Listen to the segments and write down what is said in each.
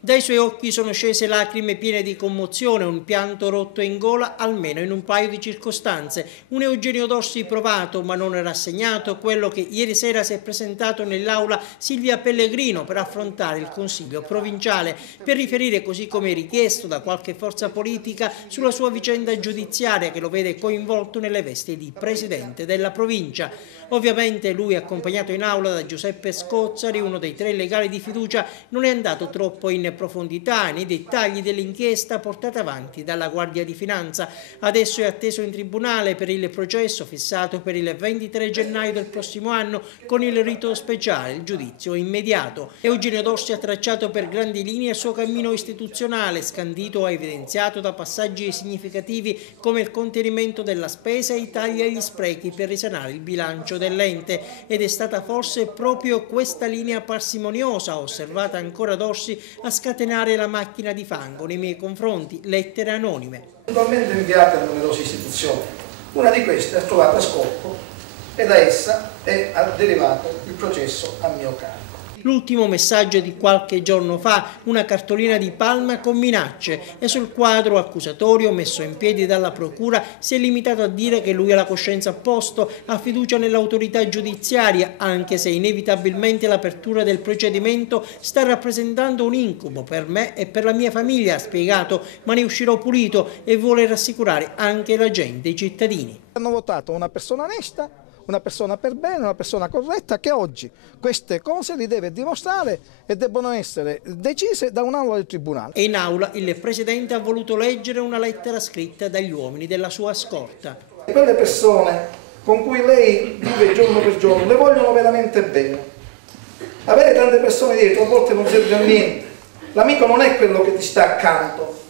Dai suoi occhi sono scese lacrime piene di commozione, un pianto rotto in gola almeno in un paio di circostanze. Un Eugenio Dorsi provato ma non rassegnato, quello che ieri sera si è presentato nell'aula Silvia Pellegrino per affrontare il Consiglio provinciale, per riferire, così come richiesto da qualche forza politica, sulla sua vicenda giudiziaria che lo vede coinvolto nelle vesti di presidente della provincia. Ovviamente lui, accompagnato in aula da Giuseppe Scozzari, uno dei 3 legali di fiducia, non è andato troppo in profondità nei dettagli dell'inchiesta portata avanti dalla Guardia di Finanza. Adesso è atteso in tribunale per il processo fissato per il 23 gennaio del prossimo anno con il rito speciale, il giudizio immediato. Eugenio Dorsi ha tracciato per grandi linee il suo cammino istituzionale, scandito e evidenziato da passaggi significativi come il contenimento della spesa e i tagli agli sprechi per risanare il bilancio dell'ente, ed è stata forse proprio questa linea parsimoniosa, osservata ancora Dorsi, a scatenare la macchina di fango nei miei confronti, lettere anonime. Attualmente inviate a numerose istituzioni, una di queste ha trovato scopo e da essa è derivato il processo a mio carico. L'ultimo messaggio di qualche giorno fa, una cartolina di Palma con minacce, e sul quadro accusatorio messo in piedi dalla procura si è limitato a dire che lui ha la coscienza a posto, ha fiducia nell'autorità giudiziaria, anche se inevitabilmente l'apertura del procedimento sta rappresentando un incubo per me e per la mia famiglia, ha spiegato, ma ne uscirò pulito, e vuole rassicurare anche la gente, i cittadini. Hanno votato una persona onesta, una persona per bene, una persona corretta, che oggi queste cose li deve dimostrare e debbono essere decise da un'aula del tribunale. E in aula il Presidente ha voluto leggere una lettera scritta dagli uomini della sua scorta. Quelle persone con cui lei vive giorno per giorno le vogliono veramente bene. Avere tante persone dietro a volte non serve a niente. L'amico non è quello che ti sta accanto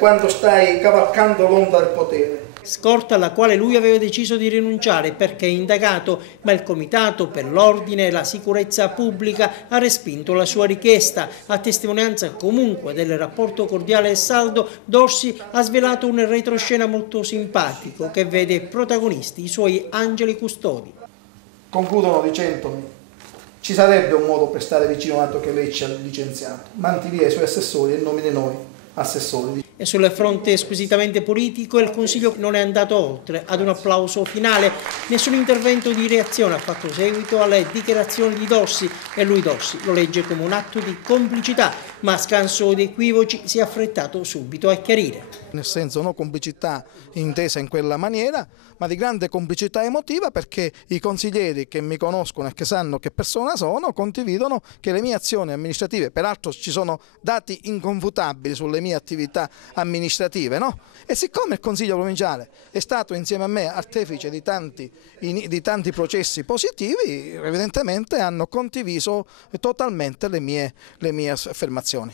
quando stai cavalcando l'onda del potere. Scorta alla quale lui aveva deciso di rinunciare perché indagato, ma il Comitato per l'Ordine e la Sicurezza Pubblica ha respinto la sua richiesta. A testimonianza comunque del rapporto cordiale e saldo, Dorsi ha svelato un retroscena molto simpatico che vede protagonisti i suoi angeli custodi. Concludono dicendomi: ci sarebbe un modo per stare vicino, dato che lei ci ha licenziato, manti via i suoi assessori e nomini noi assessori. E sul fronte squisitamente politico il Consiglio non è andato oltre ad un applauso finale. Nessun intervento di reazione ha fatto seguito alle dichiarazioni di Dorsi, e lui Dorsi lo legge come un atto di complicità, ma a scanso di equivoci si è affrettato subito a chiarire. Nel senso, non complicità intesa in quella maniera, ma di grande complicità emotiva, perché i consiglieri che mi conoscono e che sanno che persona sono condividono che le mie azioni amministrative, peraltro ci sono dati inconfutabili sulle mie attività amministrative, no? E siccome il Consiglio provinciale è stato insieme a me artefice di tanti processi positivi, evidentemente hanno condiviso totalmente le mie affermazioni.